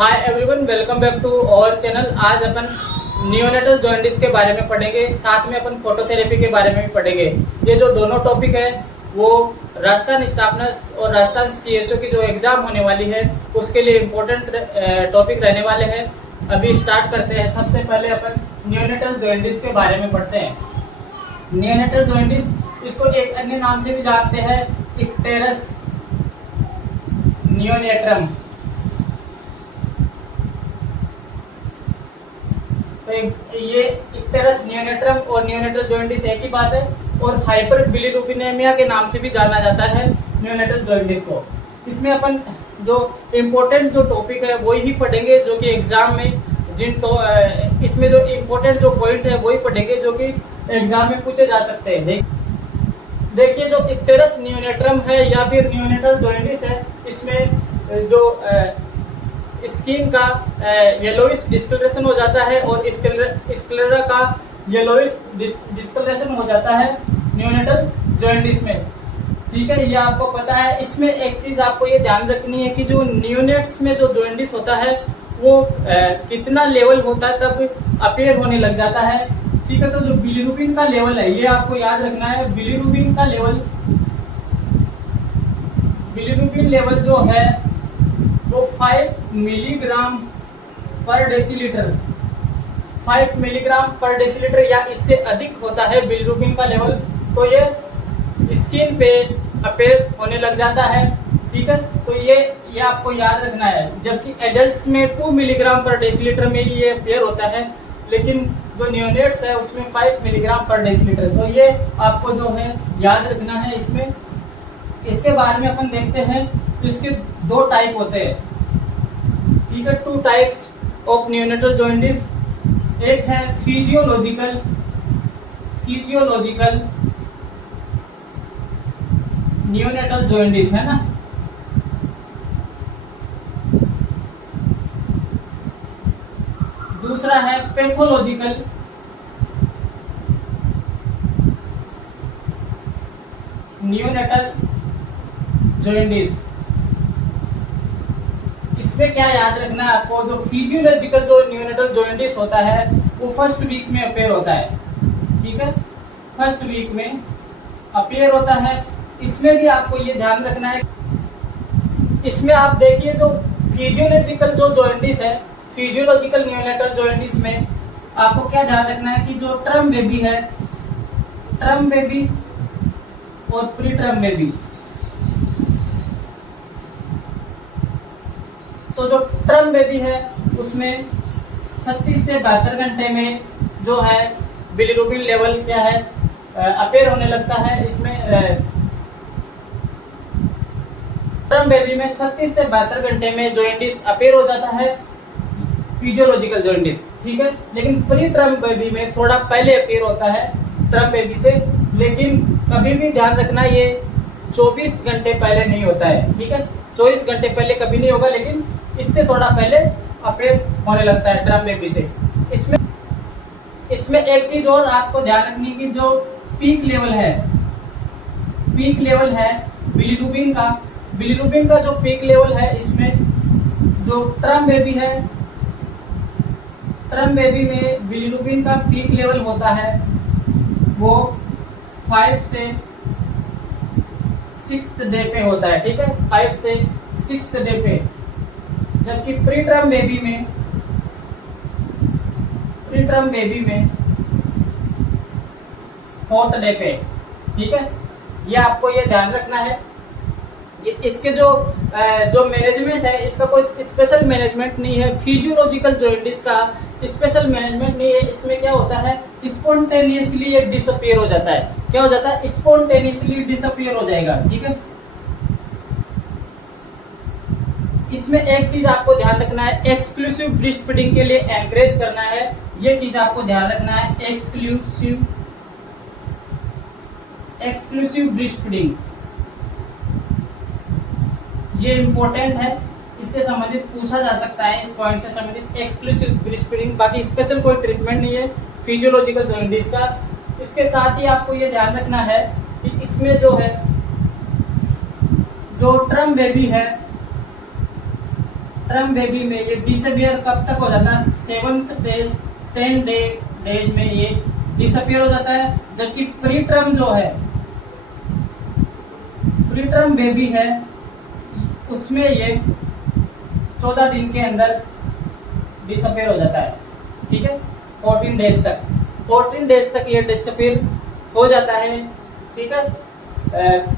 Hi everyone, welcome back to our channel. आज अपन neonatal jaundice के बारे में पढ़ेंगे, साथ में अपन फोटोथेरेपी के बारे में भी पढ़ेंगे। ये जो दोनों टॉपिक है वो राजस्थान स्टाफ नर्स और राजस्थान सीएचओ की जो एग्जाम होने वाली है उसके लिए इम्पोर्टेंट टॉपिक रहने वाले हैं। अभी स्टार्ट करते हैं। सबसे पहले अपन नियोनेटल जॉन्डिस के बारे में पढ़ते हैं। नियोनेटल जॉन्डिस, इसको एक अन्य नाम से भी जानते हैं, इक्टेरस नियोनेट्रम। तो ये इक्टेरस नियोनेट्रम और नियोनेटल जॉन्डिस एक ही बात है, और हाइपर बिलीरुबिनेमिया के नाम से भी जाना जाता है नियोनेटल जॉन्डिस को। इसमें अपन जो इम्पोर्टेंट जो टॉपिक है वही ही पढ़ेंगे, जो कि एग्जाम में इसमें जो इम्पोर्टेंट जो पॉइंट है वही पढ़ेंगे जो कि एग्जाम में पूछे जा सकते हैं। देखिए, जो इक्टेरस नियोनेट्रम है या फिर नियोनेटल जॉन्डिस है, इसमें जो स्किन का येलोइश डिस्कलरेशन हो जाता है और स्क्लेरा का येलोइश डिस्कलरेशन हो जाता है नियोनेटल जॉन्डिस में। ठीक है, ये आपको पता है। इसमें एक चीज आपको ये ध्यान रखनी है कि जो नियोनेट्स में जो जॉन्डिस होता है वो कितना लेवल होता है तब अपीयर होने लग जाता है। ठीक है, तो जो बिलीरुबिन का लेवल है ये आपको याद रखना है। बिलीरुबिन लेवल जो है वो 5 मिलीग्राम पर डेसीलीटर 5 मिलीग्राम पर डेसीलीटर या इससे अधिक होता है बिलीरुबिन का लेवल, तो ये स्किन पे अपीयर होने लग जाता है। ठीक है, तो ये आपको याद रखना है। जबकि एडल्ट्स में 2 मिलीग्राम पर डेसीलीटर में ही ये अपीयर होता है, लेकिन जो नियोनेट्स है उसमें 5 मिलीग्राम पर डेसीलीटर। तो ये आपको जो है याद रखना है। इसके बारे में अपन देखते हैं। इसके 2 टाइप होते हैं। ठीक है, 2 टाइप्स ऑफ नियोनेटल जॉन्डिस। एक है फिजियोलॉजिकल नियोनेटल जॉन्डिस, है ना। दूसरा है पैथोलॉजिकल नियोनेटल जॉन्डिस। इसमें क्या याद रखना है आपको, जो फिजियोलॉजिकल जो नियोनेटल जॉन्डिस होता है वो फर्स्ट वीक में अपीयर होता है। ठीक है, फर्स्ट वीक में अपीयर होता है। इसमें भी आपको ये ध्यान रखना है। इसमें आप देखिए, जो फिजियोलॉजिकल जो जॉन्डिस है, फिजियोलॉजिकल नियोनेटल जॉन्डिस में आपको क्या ध्यान रखना है कि जो टर्म बेबी है, टर्म बेबी और प्री टर्म बेबी, तो जो टर्म बेबी है उसमें 36 से 72 घंटे में जो है बिलीरुबिन लेवल क्या है अपीयर होने लगता है। इसमें टर्म बेबी में 36 से 72 घंटे में जॉन्डिस अपीयर हो जाता है, फिजियोलॉजिकल जॉन्डिस। ठीक है, लेकिन प्री टर्म बेबी में थोड़ा पहले अपीयर होता है टर्म बेबी से, लेकिन कभी भी ध्यान रखना ये 24 घंटे पहले नहीं होता है। ठीक है, 24 घंटे पहले कभी नहीं होगा, लेकिन इससे थोड़ा पहले अपीयर होने लगता है टर्म बेबी से। इसमें एक चीज और आपको ध्यान रखनी कि जो पीक लेवल है बिलीरुबिन का जो पीक लेवल है, इसमें जो टर्म बेबी है, टर्म बेबी में बिलीरुबिन का पीक लेवल होता है वो 5 से 6th डे पे होता है। ठीक है, 5 से 6th डे पे। जबकि प्री टर्म बेबी में 4th डे पे। ठीक है, ये आपको ये ध्यान रखना है। इसके जो मैनेजमेंट है, इसका कोई स्पेशल मैनेजमेंट नहीं है। फिजियोलॉजिकल जॉन्डिस का स्पेशल मैनेजमेंट नहीं है। इसमें क्या होता है, स्पॉन्टेनियसली ये डिसअपीयर हो जाता है। क्या हो जाता है, स्पॉन्टेनियसली डिसअपीयर हो जाएगा। ठीक है, इसमें एक चीज आपको ध्यान रखना है, एक्सक्लूसिव ब्रेस्ट फीडिंग के लिए एनकरेज करना है। ये चीज आपको ध्यान रखना है, एक्सक्लूसिव ब्रेस्ट फीडिंग, ये इंपॉर्टेंट है। इससे संबंधित पूछा जा सकता है, इस पॉइंट से संबंधित एक्सक्लूसिव ब्रेस्ट फीडिंग। बाकी स्पेशल कोई ट्रीटमेंट नहीं है फिजियोलॉजिकल जॉन्डिस का। इसके साथ ही आपको ये ध्यान रखना है कि इसमें जो है जो टर्म बेबी है ट्रम बेबी में ये डिसअपियर कब तक हो जाता है? 7th डे 10 डेज में ये डिसअपियर हो जाता है। जबकि प्री टर्म जो है, प्री टर्म बेबी है, उसमें ये 14 दिन के अंदर डिसअपियर हो जाता है। ठीक है, 14 डेज तक, 14 डेज तक ये डिसअपियर हो जाता है। ठीक है,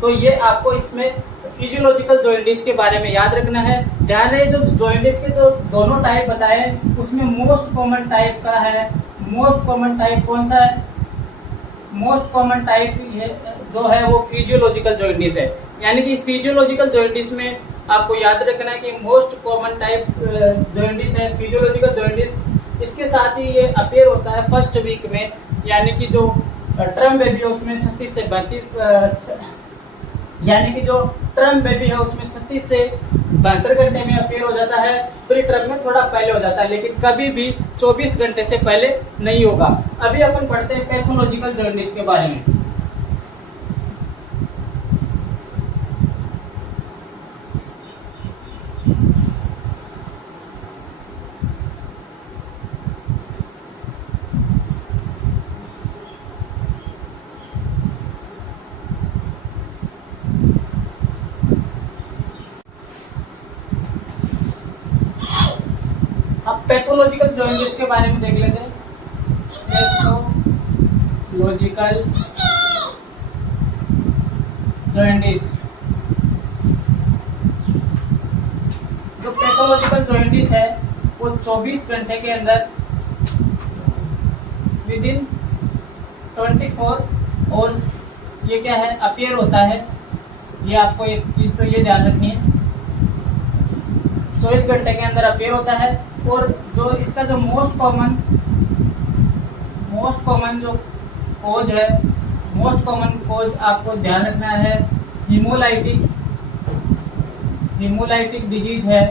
तो ये आपको इसमें फिजियोलॉजिकल जॉइंटिस के बारे में याद रखना है। ध्यान रहे, जो जॉइंटिस के जो दोनों टाइप बताए उसमें मोस्ट कॉमन टाइप का है, मोस्ट कॉमन टाइप कौन सा है? मोस्ट कॉमन टाइप जो है वो फिजियोलॉजिकल जॉइंटिस है। यानी कि फिजियोलॉजिकल जॉइंटिस में आपको याद रखना है कि मोस्ट कॉमन टाइप जॉइंटिस है फिजियोलॉजिकल जॉइंटिस। इसके साथ ही ये अपीयर होता है फर्स्ट वीक में, यानी कि जो ट्रम बेबी है उसमें 36 से 32 यानी कि जो ट्रम बेबी है उसमें 36 से 72 घंटे में अपीयर हो जाता है। प्री ट्रम में थोड़ा पहले हो जाता है, लेकिन कभी भी 24 घंटे से पहले नहीं होगा। अभी अपन पढ़ते हैं पैथोलॉजिकल जॉइंटिस के बारे में। अब पैथोलॉजिकल जॉइंटिस के बारे में देख लेते हैं। पैथोलॉजिकल जॉइंटिस, जो पैथोलॉजिकल जॉइंटिस है वो 24 घंटे के अंदर विदिन 24 आवर्स ये क्या है? अपीयर होता है। ये आपको एक चीज तो ये ध्यान रखनी है, 24 घंटे के अंदर अपीयर होता है। और जो इसका जो मोस्ट कॉमन जो कोज है, मोस्ट कॉमन कोज आपको ध्यान रखना है, हीमोलाइटिक डिजीज है।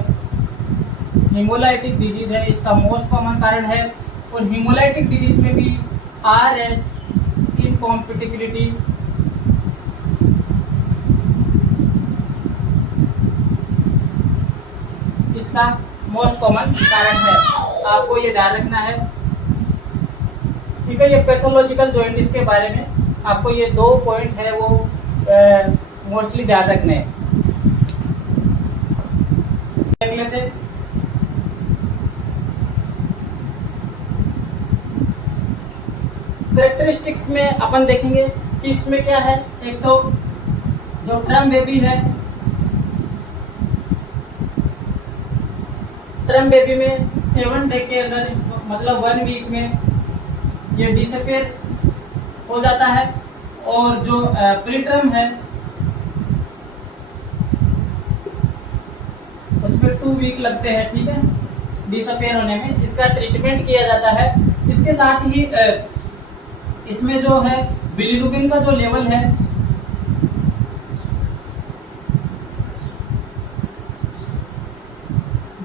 हीमोलाइटिक डिजीज है इसका मोस्ट कॉमन कारण है। और हीमोलाइटिक डिजीज में भी RH इनकॉम्पिटिबिलिटी, इसका मोस्ट कॉमन कारण है, आपको ये ध्यान रखना है। ठीक है, ये पैथोलॉजिकल जॉइंटिस के बारे में आपको ये 2 पॉइंट है वो मोस्टली ध्यान रखने हैं। देख लेते हैं। कैरेक्टरिस्टिक्स में अपन देखेंगे कि इसमें क्या है। एक तो जो ट्रम बेबी है, ट्रम बेबी में 7 डे के अंदर मतलब 1 वीक में ये डिसअपियर हो जाता है। और जो प्री ट्रम है उसमें 2 वीक लगते हैं। ठीक है, डिसअपियर होने में। इसका ट्रीटमेंट किया जाता है। इसके साथ ही इसमें जो है बिलीरुबिन का जो लेवल है,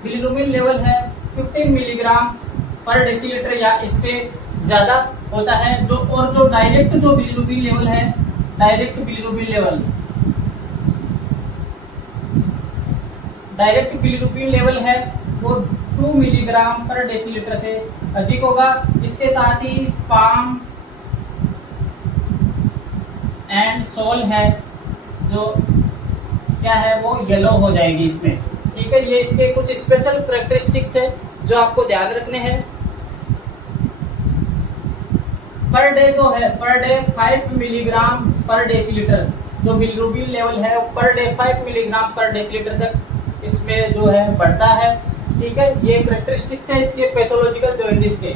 बिलीरुबिन लेवल है 15 मिलीग्राम पर डेसीलीटर या इससे ज्यादा होता है। जो डायरेक्ट जो बिलीरुबिन लेवल है, डायरेक्ट बिलीरुबिन लेवल है वो 2 मिलीग्राम पर डेसीलीटर से अधिक होगा। इसके साथ ही पाम एंड सोल है जो क्या है वो येलो हो जाएगी इसमें। ठीक है, ये इसके कुछ स्पेशल कैरेक्टरिस्टिक्स है जो आपको ध्यान रखने हैं। पर डे जो है, पर डे 5 मिलीग्राम पर डेसीलीटर जो बिलीरुबिन लेवल है पर डे 5 मिलीग्राम पर डेसीलीटर तक इसमें जो है बढ़ता है। ठीक है, ये कैरेक्टरिस्टिक्स है इसके पैथोलॉजिकल जॉइंटिस के।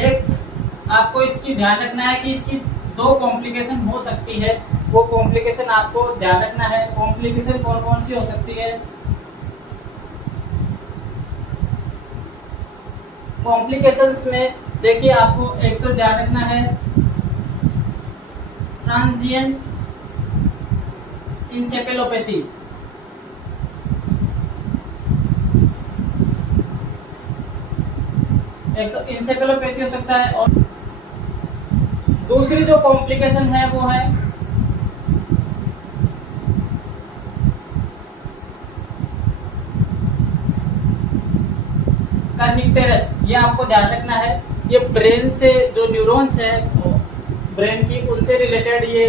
एक आपको इसकी ध्यान रखना है कि इसकी 2 कॉम्प्लिकेशन हो सकती है, वो कॉम्प्लिकेशन आपको ध्यान रखना है। कॉम्प्लिकेशन कौन कौन सी हो सकती है? कॉम्प्लिकेशंस में देखिए आपको एक तो ध्यान रखना है ट्रांजिएंट इंसेफेलोपैथी। एक तो इंसेफेलोपैथी हो सकता है, और दूसरी जो कॉम्प्लिकेशन है वो है कर्निक्टेरस, ये आपको ध्यान रखना है। ये ब्रेन से जो न्यूरॉन्स है ब्रेन की, उनसे रिलेटेड ये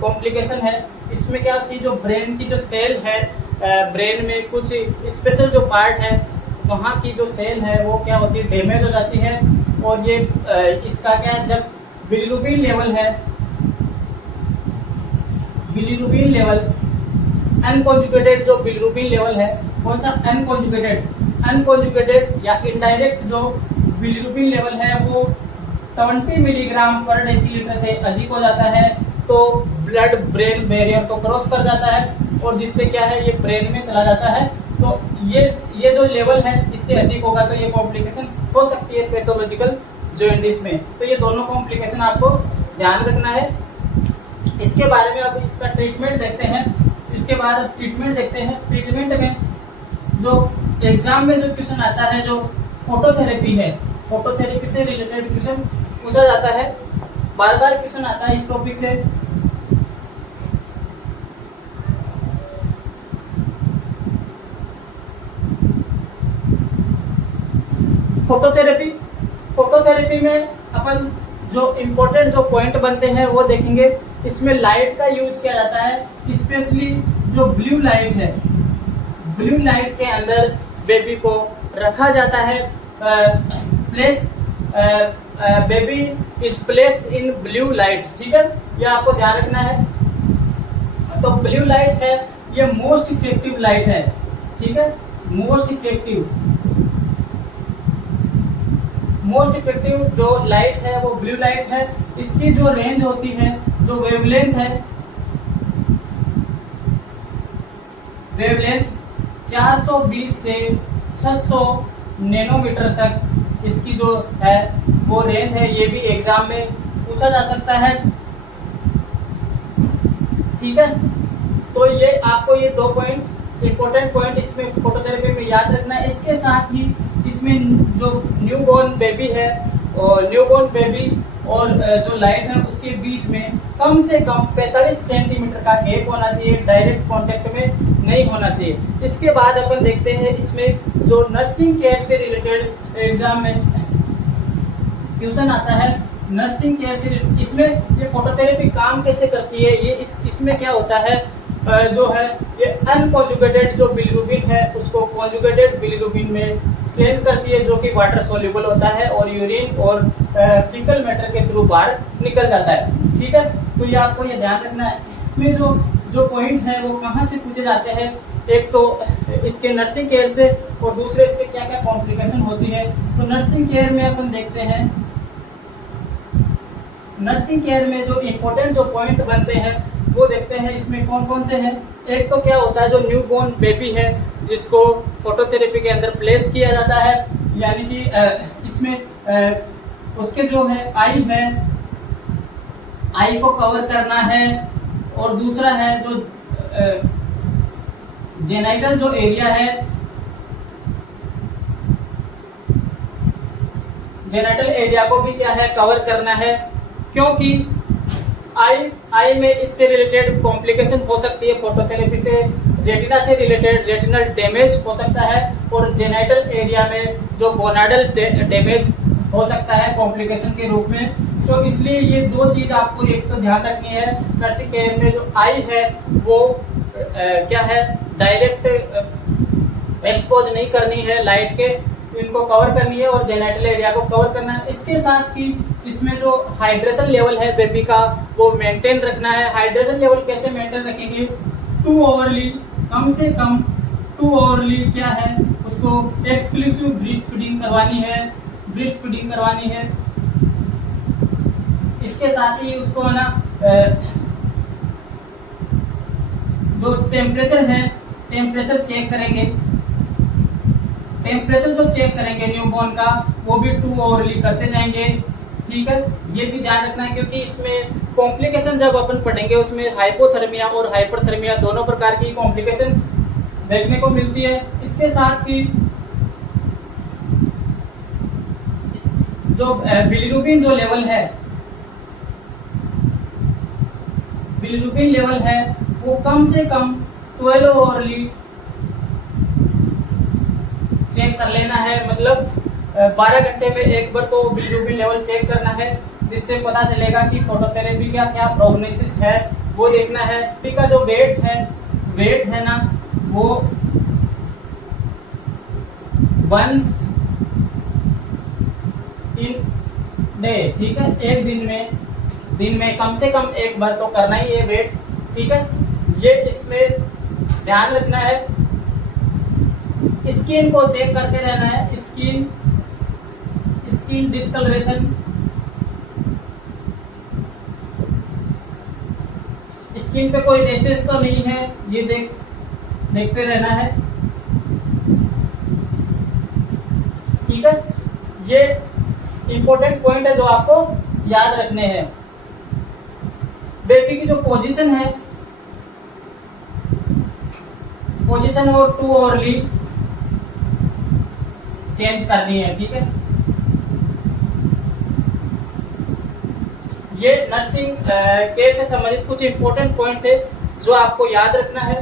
कॉम्प्लिकेशन है। इसमें क्या होती है, जो ब्रेन की जो सेल है, ब्रेन में कुछ स्पेशल जो पार्ट है वहाँ की जो सेल है वो क्या होती है, डैमेज हो जाती है। और ये इसका क्या है, जब बिलीरुबिन लेवल है, बिलीरुबिन लेवल अनकॉन्जुगेटेड जो बिलीरुबिन लेवल है, कौन सा अनकॉन्जुगेटेड या इनडायरेक्ट जो बिलीरुबिन लेवल है वो 20 मिलीग्राम पर डेसीलीटर से अधिक हो जाता है तो ब्लड ब्रेन बैरियर को क्रॉस कर जाता है और जिससे क्या है, ये ब्रेन में चला जाता है। तो ये जो लेवल है इससे अधिक होगा तो ये कॉम्प्लिकेशन हो सकती है पैथोलॉजिकल जॉइंटिस में। तो ये दोनों कॉम्प्लिकेशन आपको ध्यान रखना है। इसके बारे में अब इसका ट्रीटमेंट देखते हैं। इसके बाद अब ट्रीटमेंट देखते हैं। ट्रीटमेंट में जो एग्जाम में जो क्वेश्चन आता है, जो फोटोथेरेपी है, फोटोथेरेपी से रिलेटेड क्वेश्चन पूछा जाता है, बार बार क्वेश्चन आता है इस टॉपिक से। फोटोथेरेपी, फोटोथेरेपी में अपन जो इम्पोर्टेंट जो पॉइंट बनते हैं वो देखेंगे। इसमें लाइट का यूज किया जाता है, स्पेशली जो ब्लू लाइट है, ब्लू लाइट के अंदर बेबी को रखा जाता है। Baby is placed in blue light, ठीक है, ये आपको ध्यान रखना है। तो ब्लू लाइट है ये मोस्ट इफेक्टिव लाइट है, ठीक है, मोस्ट इफेक्टिव जो लाइट है वो ब्लू लाइट है। इसकी जो रेंज होती है, जो वेवलेंथ है, वेवलेंथ 420 से 600 नैनोमीटर तक इसकी जो है वो रेंज है। ये भी एग्जाम में पूछा जा सकता है, ठीक है। तो ये आपको ये दो पॉइंट, इंपॉर्टेंट पॉइंट इसमें फोटोथेरेपी में याद रखना है। इसके साथ ही इसमें जो न्यूबॉर्न बेबी है और न्यूबॉर्न बेबी और जो लाइट है उसके बीच में कम से कम 45 सेंटीमीटर का गैप होना चाहिए, डायरेक्ट कांटेक्ट में नहीं होना चाहिए। इसके बाद अपन देखते हैं इसमें जो नर्सिंग केयर से रिलेटेड एग्जाम में क्वेश्चन आता है, नर्सिंग केयर से इसमें ये फोटोथेरेपी काम कैसे करती है, ये इसमें क्या होता है, जो है ये अनकॉन्जुगेटेड जो बिलीरुबिन है उसको कॉन्जुगेटेड बिलीरुबिन में चेंज करती है, जो कि वाटर सोल्यूबल होता है और यूरिन और फीकल मैटर के थ्रू बाहर निकल जाता है, ठीक है। तो ये आपको ये ध्यान रखना है। इसमें जो पॉइंट है वो कहाँ से पूछे जाते हैं, एक तो इसके नर्सिंग केयर से और दूसरे इसके क्या क्या कॉम्प्लिकेशन होती है। तो नर्सिंग केयर में अपन देखते हैं, नर्सिंग केयर में जो इम्पोर्टेंट जो पॉइंट बनते हैं वो देखते हैं। इसमें कौन कौन से हैं, एक तो क्या होता है जो न्यूबॉर्न बेबी है जिसको फोटोथेरेपी के अंदर प्लेस किया जाता है, यानी कि इसमें उसके जो है आई है, आई को कवर करना है। और दूसरा है जो जेनाइटल जो एरिया है, जेनाइटल एरिया को भी क्या है कवर करना है, क्योंकि आई में इससे रिलेटेड कॉम्प्लिकेशन हो सकती है। फोटोथेरेपी से रेटिना से रिलेटेड रेटिनल डैमेज हो सकता है और जेनाइटल एरिया में जो गोनाडल डैमेज हो सकता है कॉम्प्लिकेशन के रूप में। तो इसलिए ये दो चीज़ आपको एक तो ध्यान रखनी है। नर्सिंग केयर में जो आई है वो क्या है, डायरेक्ट एक्सपोज नहीं करनी है लाइट के, इनको कवर करनी है और जेनाइटल एरिया को कवर करना है। इसके साथ ही इसमें जो हाइड्रेशन लेवल है बेबी का वो मेंटेन रखना है। हाइड्रेशन लेवल कैसे मेंटेन रखेंगे, 2 आवरली, कम से कम 2 आवरली क्या है उसको एक्सक्लूसिव ब्रेस्ट फीडिंग करवानी है, ब्रेस्ट फीडिंग करवानी है। इसके साथ ही उसको है ना जो टेम्परेचर है, टेम्परेचर चेक करेंगे, टेम्परेचर जो चेक करेंगे न्यूबॉर्न का वो भी 2 आवरली करते जाएंगे, ठीक है। ये भी ध्यान रखना है क्योंकि इसमें कॉम्प्लिकेशन जब अपन पढ़ेंगे उसमें हाइपोथर्मिया और हाइपरथर्मिया दोनों प्रकार की कॉम्प्लिकेशन देखने को मिलती है। इसके साथ ही जो बिलीरुबिन जो लेवल है, बिलीरुबिन लेवल है वो कम से कम 12 आवरली चेक कर लेना है, मतलब 12 घंटे में एक बार तो बिलीरुबिन लेवल चेक करना है, जिससे पता चलेगा कि फोटोथेरेपी का क्या प्रोग्नोसिस है वो देखना है। का जो वेट है ना वो वंस इन डे, ठीक है, एक दिन में कम से कम एक बार तो करना ही है वेट, ठीक है। ये इसमें ध्यान रखना है। स्किन को चेक करते रहना है, स्किन डिस्कलरेशन, स्किन पे कोई रेसेस तो नहीं है, ये देखते रहना है, ठीक है। ये इंपॉर्टेंट पॉइंट है जो आपको याद रखने हैं। बेबी की जो पोजीशन है, पोजीशन वो टू ओवरली चेंज करनी है, ठीक है। ये नर्सिंग केयर से संबंधित कुछ इंपॉर्टेंट पॉइंट थे जो आपको याद रखना है।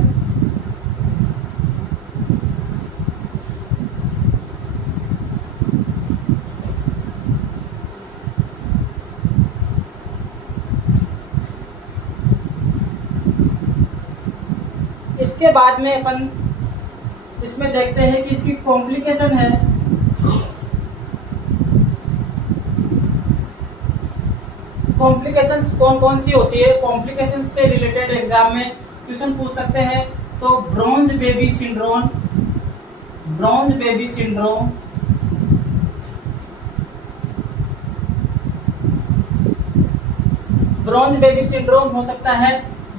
इसके बाद में अपन इसमें देखते हैं कि इसकी कॉम्प्लिकेशन है। कॉम्प्लिकेशंस कौन कौन सी होती है, कॉम्प्लिकेशंस से रिलेटेड एग्जाम में क्वेश्चन पूछ सकते हैं। तो bronze baby syndrome, bronze baby syndrome हो सकता है,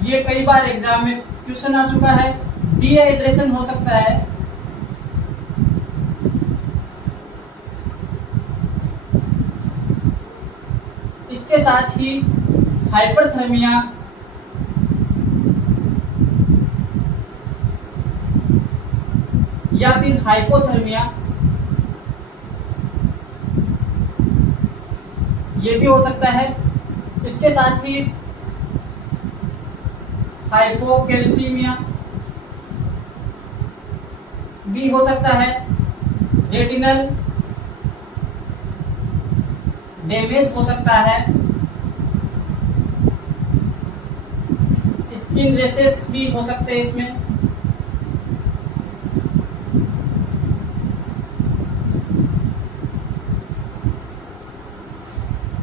ये कई बार एग्जाम में क्वेश्चन आ चुका है। डिहाइड्रेशन हो सकता है, इसके साथ ही हाइपरथर्मिया, या फिर हाइपोथर्मिया, ये भी हो सकता है। इसके साथ ही हाइपोकैल्सीमिया भी हो सकता है। रेटिनल डैमेज हो सकता है, स्किन रेसेस भी हो सकते हैं इसमें।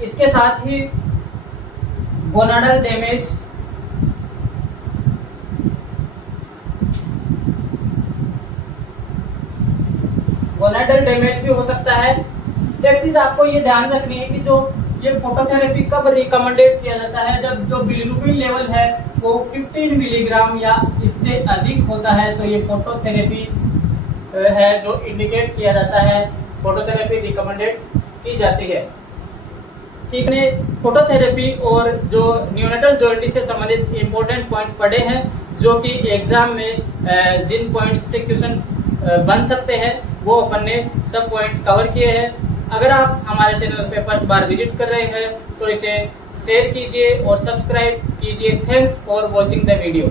इसके साथ ही गोनाडल डैमेज, भी हो सकता है। एक चीज आपको ये ध्यान रखनी है कि जो ये फोटोथेरेपी कब रिकमेंडेड किया जाता है, जब जो बिलीरुबिन लेवल है वो 15 मिलीग्राम या इससे अधिक होता है, तो ये फोटोथेरेपी है जो इंडिकेट किया जाता है, फोटोथेरेपी रिकमेंडेड की जाती है, ठीक है। फोटोथेरेपी और जो न्यूनेटल जॉइंटिस से संबंधित इंपॉर्टेंट पॉइंट पढ़े हैं, जो कि एग्जाम में जिन पॉइंट्स से क्वेश्चन बन सकते हैं वो अपन ने सब पॉइंट कवर किए हैं। अगर आप हमारे चैनल पे फर्स्ट बार विजिट कर रहे हैं तो इसे शेयर कीजिए और सब्सक्राइब कीजिए। Thanks for watching the video.